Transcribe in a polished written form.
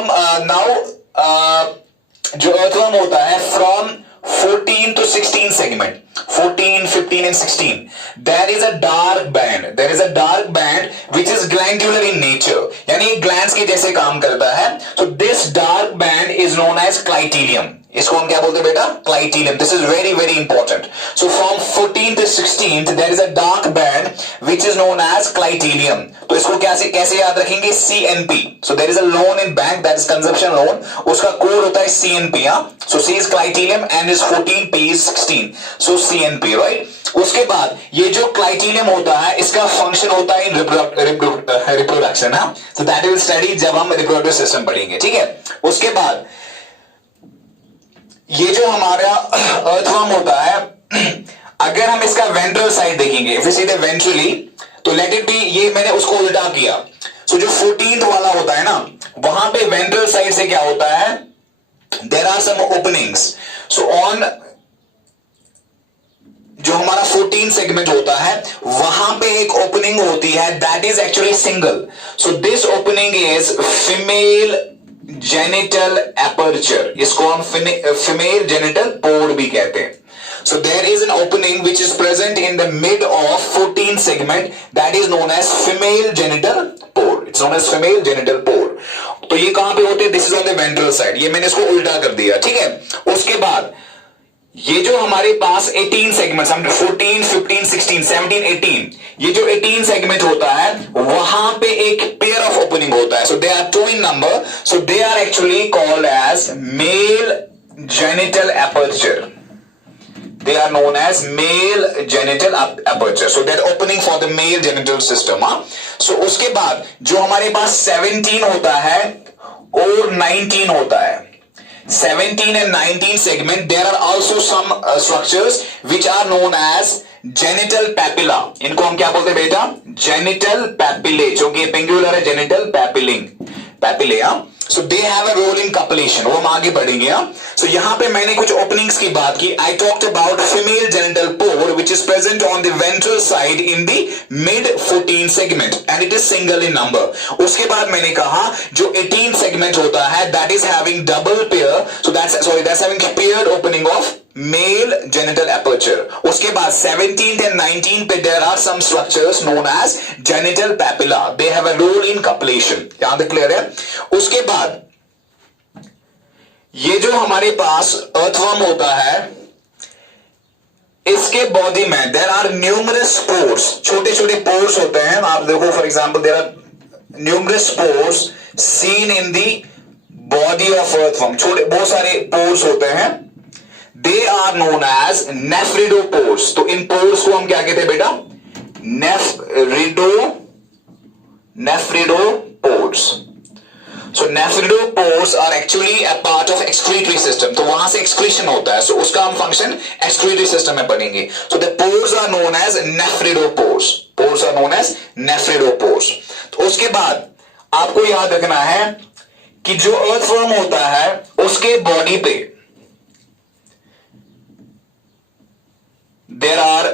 From now जो earthworm होता है from 14 to 16 segment, 14, 15 and 16, there is a dark band which is glandular in nature, यानी glands के जैसे काम करता है. So this dark band is known as clitelium. इसको हम क्या बोलते हैं बेटा? Clitellum. This is very very important. So from 14th to 16th there is a dark band which is known as clitellum. तो इसको कैसे याद रखेंगे? CNP. So there is a loan in bank, that is consumption loan. उसका code होता है CNP. So C is clitellum, N is 14, P is 16. So CNP, right. उसके बाद ये जो क्लाइटीलियम होता है इसका फंक्शन होता है reproduction. So that will study जब हम रिप्रोडक्टिव सिस्टम पढ़ेंगे. ठीक है. उसके बाद ये जो हमारा अर्थवर्म होता है, अगर हम इसका वेंट्रल साइड देखेंगे, if you see the ventrally, तो लेट इट बी, ये मैंने उसको उल्टा किया. सो जो 14th वाला होता है ना, वहां पे वेंट्रल साइड से क्या होता है? There are some openings. So on जो हमारा 14 सेगमेंट होता है वहां पे एक ओपनिंग होती है, that is actually single. So this opening is female genital aperture. इसको हम फीमेल जेनिटल पोर भी कहते हैं. So there is an opening which is present in the mid of 14 segment that is known as female genital pore. It's known as female genital pore. तो ये कहां पे होते हैं? This is on the ventral side. ये मैंने इसको उल्टा कर दिया. ठीक है. उसके बाद ये जो हमारे पास 18 सेगमेंट्स, हम 14, 15, 16, 17, 18, ये जो 18 सेगमेंट होता है वहां पे एक पेयर ऑफ ओपनिंग होता है. So they are 2 in number. So they are actually called as male genital aperture. They are known as male genital aperture. So that opening for the male genital system. So उसके बाद जो हमारे पास 17 होता है और 19 होता है, 17 and 19 segment, there are also some structures which are known as genital papilla. इनको हम क्या बोलते हैं बेटा? genital papillae, जो कि पेंगुलर है, genital papillae. So they have a role in copulation. वो हम आगे बढ़ेंगे. So यहाँ पे मैंने कुछ openings की बात की. I talked about female genital pore which is present on the ventral side in the mid 14 segment and it is single in number. उसके बाद मैंने कहा जो 18 segment होता है that is having double pair. So that's having paired opening of male genital aperture. उसके बाद 17th and 19th पे there are some structures known as genital papilla. They have a role in copulation. यहां तक clear है? उसके बाद ये जो हमारे पास अर्थवर्म होता है इसके बॉडी में there are numerous pores. छोटे छोटे पोर्स होते हैं. आप देखो for example there are numerous pores seen in the body of earthworm. छोटे बहुत सारे पोर्स होते हैं. They are known as nephridopores. तो इन पोर्स को हम क्या कहते हैं बेटा? nephridopores. So nephridopores are actually a part of excretory system. तो वहां से excretion होता है. So उसका हम function excretory system में पढ़ेंगे. So the pores are known as nephridopores. Pores are known as nephridopores. तो उसके बाद आपको याद रखना है कि जो अर्थवर्म होता है उसके बॉडी पे there are